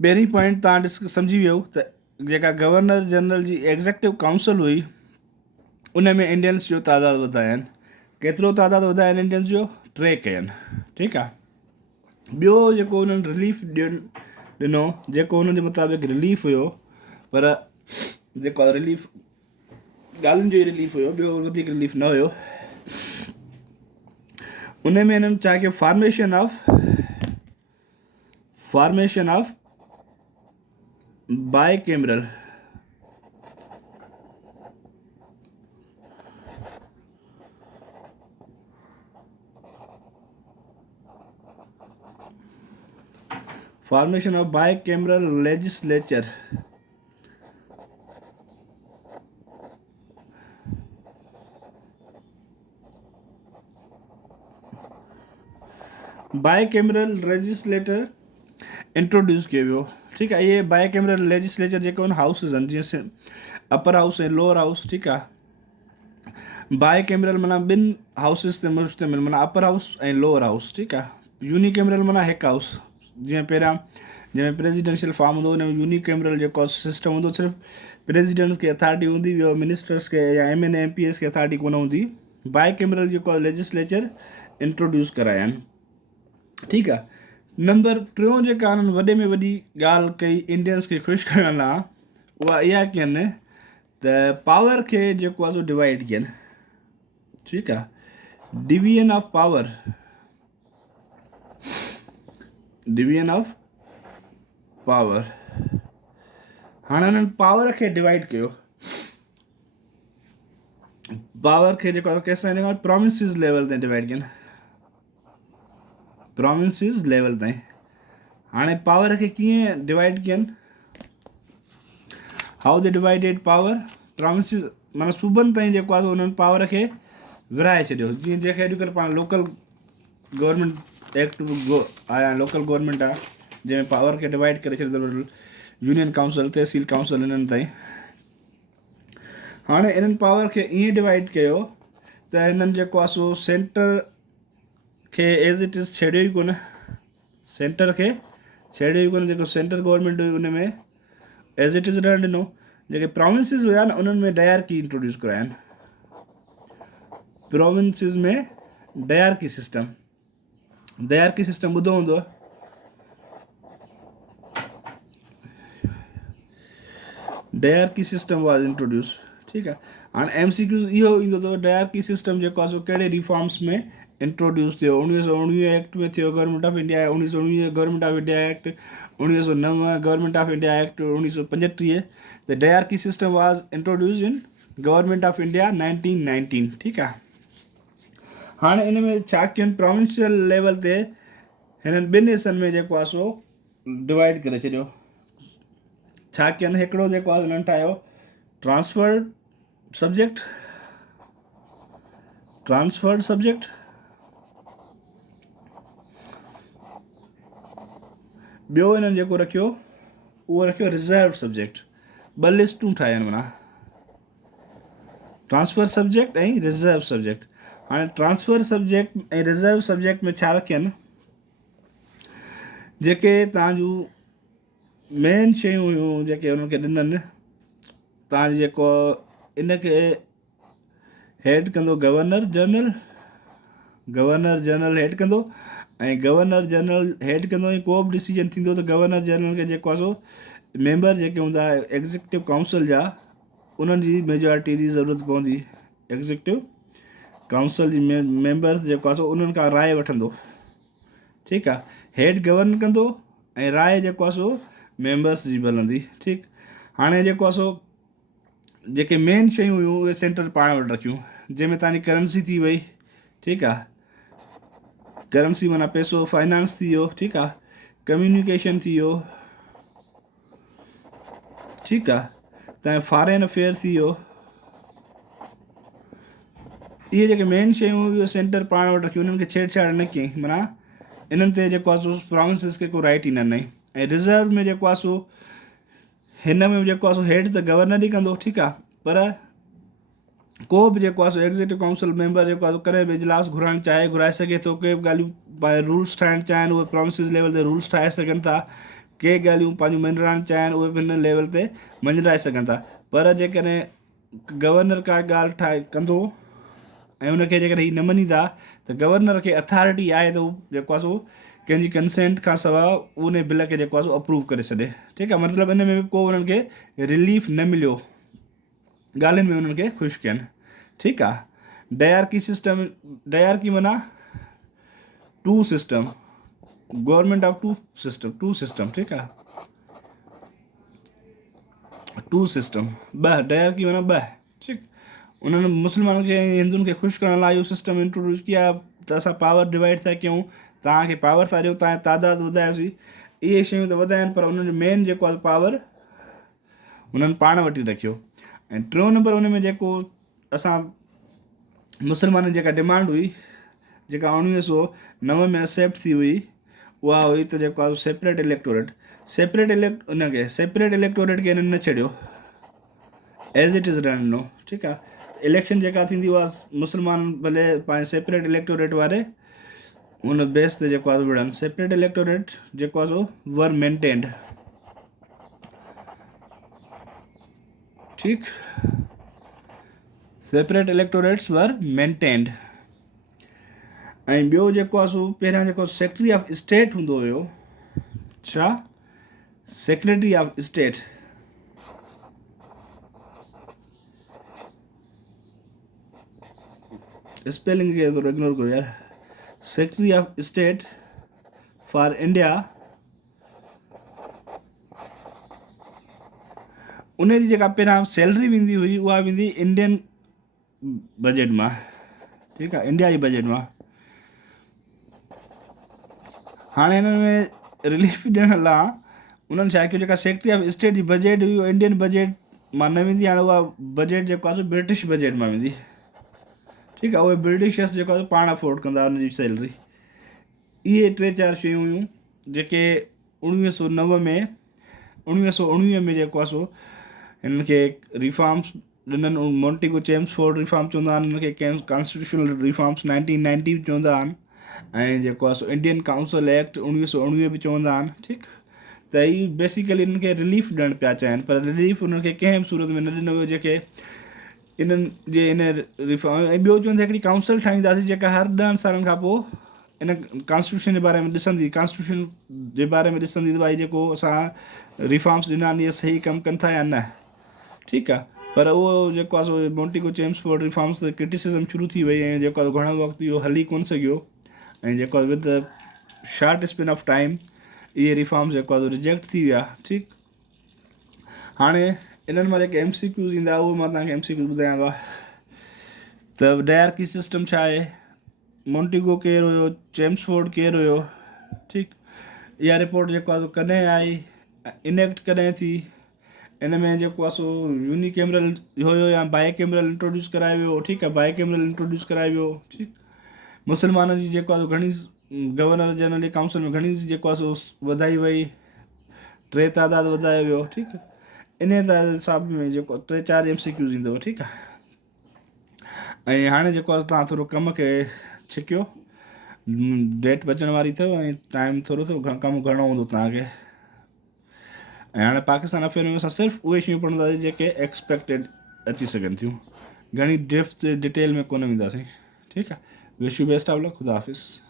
पहिरीं पॉइंट तव्हां सम्झी वियो त जेका गवर्नर जनरल जी एग्ज़ेक्टिव काउंसिल हुई उन में इंडियंस जो तादादु वधाया आहिनि। केतिरो तादादु वधाया आहिनि इंडियंस जो? 3 कया आहिनि। ठीकु आहे। ॿियो जेको उन्हनि रिलीफ ॾिनो, जेको उन्हनि जे मुताबिक़ रिलीफ हुयो, पर जेको रिलीफ ॻाल्हियुनि जो ई रिलीफ हुयो, ॿियो वधीक रिलीफ न हुयो। उन में हिननि छा कयो? Formation of bicameral legislature. Bicameral legislator introduce कयो वियो। ठीकु आहे। इहे बाइकैमरल लेजिस्लेचर जेके आहिनि हाउसिस आहिनि, जीअं अपर हाउस ऐं लोअर हाउस। ठीकु आहे। बाइकैमरल माना ॿिनि हाउसिस ते मुश्तमिल, माना अपर हाउस ऐं लोअर हाउस। ठीकु आहे। यूनिकैमरल माना हिकु हाउस। जीअं पहिरियां जंहिंमें प्रेसिडेंशियल फॉर्म हूंदो, हुन में यूनिकैमरल जेको सिस्टम हूंदो, सिर्फ़ु प्रेसिडेंट्स खे अथॉरिटी हूंदी, ॿियो मिनिस्टर्स खे या MN MPs खे अथॉरिटी कोन हूंदी। बाइकैमरल जेको लेजिस्लेचर इंट्रोड्यूस कराया आहिनि। ठीकु आहे। नंबर 3 जेका उन्हनि वॾे में वॾी ॻाल्हि कई इंडियंस खे ख़ुशि करण लाइ, उहा इहा कयनि त पावर खे जेको आहे सो डिवाइड कयनि। ठीकु आहे। डिवीजन ऑफ पावर हाणे हुननि पावर खे डिवाइड कयो। पावर खे जेको आहे कंहिंसां प्रोविंसिस लेवल ताईं डिवाइड कयनि। प्रोविंसिस लेवल ताईं। हाणे पावर खे कीअं डिवाइड कयनि? How they divided power? प्रोविंसिस माना सूबनि ताईं जेको आहे हुननि पावर खे विराए छॾियो। जीअं जंहिंखे अॼुकल्ह पाण लोकल गवर्नमेंट एक्ट आया, लोकल गवर्नमेंट आहे, जंहिंमें पावर खे डिवाइड करे छॾियो यूनियन काउंसिल, तहसील काउंसिल, हिननि ताईं। हाणे इन्हनि पावर खे ईअं डिवाइड कयो त हिननि जेको आहे सो सेंटर खे एज़ इट इज़ छेड़ियो ई कोन। सेंटर खे छेड़ियो ई कोन। जेको सेंटर गवर्नमेंट हुई उन में एज़ इट इज़ रहण ॾिनो। जेके प्रोविंसिस हुया न, उन्हनि में डायरकी इंट्रोड्यूस कराया आहिनि। प्रोविंसिस में डायरकी सिस्टम ॿुधो हूंदो। Dyarchy system was introduce. ठीकु आहे। हाणे MCQ इहो ईंदो अथव, डायरकी सिस्टम जेको आहे सो कहिड़े रिफॉर्म्स में इंट्रोड्यूस थियो? 1919 एक्ट में थियो, government of India 1919 government of India act, 1909 government of India act, 1935 the dyarchy system was introduce in government of India 1919। ठीकु आहे। हाणे इन में छा कयनि? प्रोविंशियल लेवल ते हिननि ॿिनि हिसनि में जेको आहे सो डिवाइड करे छॾियो। छा कयनि? हिकिड़ो जेको आहे हुननि ठाहियो ट्रांसफर्ड सब्जेक्ट। ॿियो हिननि जेको रखियो, उहो रखियो रिज़र्व सब्जेक्ट। 2 लिस्टूं ठाहिनि, माना ट्रांसफर सब्जेक्ट ऐं रिज़र्व सब्जेक्ट। हाणे ट्रांसफर सब्जेक्ट ऐं रिज़र्व सब्जेक्ट में छा रखियनि? जेके तव्हां जूं मेन शयूं हुयूं जेके हुननि खे ॾिननि, तव्हांजी जेको इनखे हेड कंदो गवर्नर जनरल हेड कंदो, ऐं गवर्नर जनरल हेड कंदो ऐं को बि डिसीजन थींदो त गवर्नर जनरल खे जेको आहे सो मेंबर जेके हूंदा एग्ज़ेक्टिव काउंसिल जा, उन्हनि जी मेजॉरिटी जी ज़रूरत पवंदी। एग्ज़ेक्टिव काउंसिल जी मेंबर्स जेको आहे सो उन्हनि खां राय वठंदो। ठीकु आहे। हेड गवर्न कंदो ऐं राय जेको आहे सो मेंबर्स जी मिलंदी। ठीकु। हाणे जेको आहे सो जेके मेन शयूं हुयूं उहे सेंटर पाण वटि रखियूं, जंहिंमें तव्हांजी करेंसी थी वई। ठीकु आहे। करेंसी माना पैसो, फाइनेंस थी वियो। ठीकु आहे। कम्युनिकेशन थी वियो। ठीकु आहे। तव्हांजो फॉरेन अफेयर थी वियो। इहे जेके मेन शयूं हुयूं उहे सेंटर पाण वटि रखियूं, उन्हनि खे छेड़छाड़ न कयईं। माना इन्हनि ते जेको आहे सो प्रोविंसिस खे को राइट ई न ॾिनई। ऐं रिज़र्व में जेको आहे सो हिन में जेको आहे सो हेड त गवर्नर ई कंदो। ठीकु आहे। पर को बि जेको आहे सो एग्ज़ेक्टिव काउंसिल मेंबर जेको आहे सो कॾहिं बि इजलास घुराइणु चाहे घुराए सॻे थो। के बि ॻाल्हियूं रूल्स ठाहिणु चाहिनि, उहे प्रोविंसिस लेवल ते रूल्स ठाहे सघनि था। के ॻाल्हियूं पंहिंजूं मञणु चाहिनि उहे बि हिन लेवल ते मञाए सघनि था। पर जेकॾहिं गवर्नर का ॻाल्हि ठाहे कंदो ऐं उनखे जेकॾहिं हीअ न मञींदा त गवर्नर खे अथॉरिटी आहे त हू जेको आहे सो कंहिंजी कंसेंट खां सवाइ उन बिल खे जेको आहे सो अप्रूव करे छॾे। ठीकु आहे, मतिलबु इन में को उन्हनि खे रिलीफ न मिलियो, ॻाल्हियुनि में उन्हनि खे ख़ुशि कयनि। ठीकु आहे, डायरकी सिस्टम, डायरकी माना two system, government of two system. ठीकु आहे, टू सिस्टम, ॿ, डायरकी माना ॿ। ठीकु, उन्हनि मुस्लमाननि खे ऐं हिंदुनि खे ख़ुशि करण लाइ इहो सिस्टम इंट्रोड्यूस कया त असां पावर डिवाइड था कयूं, तव्हांखे पावर था ॾियूं, तव्हांजी तादाद वधायोसीं, इहे शयूं त वधाइनि पर उन्हनि जो मेन जेको आहे पावर उन्हनि पाण वटि रखियो। ऐं टियों नंबर उन में जेको असां मुस्लमाननि जेका डिमांड हुई, जेका 1909 में एक्सेप्ट थी हुई, उहा हुई त जेको आहे सेपरेट इलेक्टोरेट। सेपरेट इलेक्टोरेट खे हिननि न छॾियो, एज़ इट इज़ रहण ॾिनो। ठीकु आहे, इलेक्शन जेका थींदी उहा मुस्लमान भले पंहिंजे सेपरेट इलेक्टोरेट वारे उन बेस ते जेको आहे विढ़नि। सेपरेट इलेक्टोरेट जेको आहे सो वर मेंटेन्ड। ठीकु, सेपरेट इलेक्टोरेट्स वर मेंटेन्ड। ऐं ॿियो जेको आहे सो पहिरियां जेको सेक्रेटरी ऑफ स्टेट हूंदो हुयो, छा सेक्रेटरी ऑफ स्टेट, स्पेलिंग खे थोरो इग्नोर करो यार, secretary of state for India, उन जी जेका पहिरियां सैलरी वेंदी हुई उहा वेंदी इंडियन बजट मां। ठीकु आहे, इंडिया जी बजट मां। हाणे हिन में रिलीफ ॾियण लाइ उन्हनि छा कयो, जेका सेक्रेटरी ऑफ स्टेट जी बजट हुई उहा इंडियन बजट मां न वेंदी, हाणे उहा बजट जेको आहे ब्रिटिश बजट मां वेंदी। ठीकु आहे, उहे ब्रिटिशर्स जेको आहे पाण अफोर्ड कंदा हुनजी सैलरी। इहे 3-4 शयूं हुयूं जेके 1919 में जेको आहे सो हिननि खे रिफॉर्म्स ॾिननि। मॉन्टेगो चेम्सफोर्ड रिफॉर्म चवंदा आहिनि हिनखे, कॉन्स्टिट्यूशनल रिफॉर्म्स 1990 चवंदा आहिनि, ऐं जेको आहे सो इंडियन काउंसिल एक्ट 1919 बि चवंदा आहिनि। ठीकु, त ही बेसिकली इन्हनि खे रिलीफ ॾियणु पिया चाहिनि, पर रिलीफ उन्हनि खे कंहिं बि सूरत में न ॾिनो हुयो जेके इन्हनि जे इन रिफॉर्म। ऐं ॿियो चवंदा हिकिड़ी काउंसिल ठाहींदासीं जेका हर 10 सालनि खां पोइ इन कॉन्स्टिट्यूशन जे बारे में ॾिसंदी, कॉन्स्टिट्यूशन जे बारे में ॾिसंदी त भाई जेको असां रिफॉर्म्स ॾिना आहिनि इहे सही कमु कनि था या न। ठीकु आहे, पर उहो जेको आहे सो मॉन्टेगो चेम्सफोर्ड रिफॉर्म्स ते क्रिटिसिज़म शुरू थी वई, ऐं जेको आहे घणो वक़्तु इहो हली कोन सघियो, ऐं जेको आहे with short span of time इहे रिफॉर्म्स जेको आहे रिजेक्ट थी विया। ठीकु, हाणे इन्हनि मां जेके MCQs ईंदा उहे मां तव्हांखे MCQs ॿुधायांव। त डायरकी सिस्टम छा आहे, मॉन्टेगो केरु हुयो, चेम्सफोर्ड केरु हुयो। ठीकु, इहा रिपोर्ट जेको आहे कॾहिं आई, इनेक्ट कॾहिं थी, इन में जेको आहे सो यूनिकैमरल हुयो या बाई कैमरल इंट्रोड्यूस करायो वियो। ठीकु आहे, बाई कैमरल इंट्रोड्यूस करायो वियो। ठीकु, मुस्लमाननि जी जेको आहे घणी गवर्नर जनरल जी काउंसिल में घणी जेको आहे सो वधाई वई, 3 तादाद वधायो वियो। ठीकु, इन हिसाब में जेको 3-4 MCQs ईंदव। ठीकु आहे, ऐं हाणे जेको आहे तव्हां थोरो कम खे छिकियो, डेट बचण वारी अथव ऐं टाइम थोरो कमु घणो हूंदो तव्हांखे। ऐं हाणे पाकिस्तान अफेयर में असां सिर्फ़ु उहे शयूं पढ़ंदासीं जेके एक्सपेक्टेड अची सघनि थियूं, घणी डिटेल में कोन वेंदासीं। ठीकु आहे, wish you best of luck, ख़ुदा हाफ़िज़।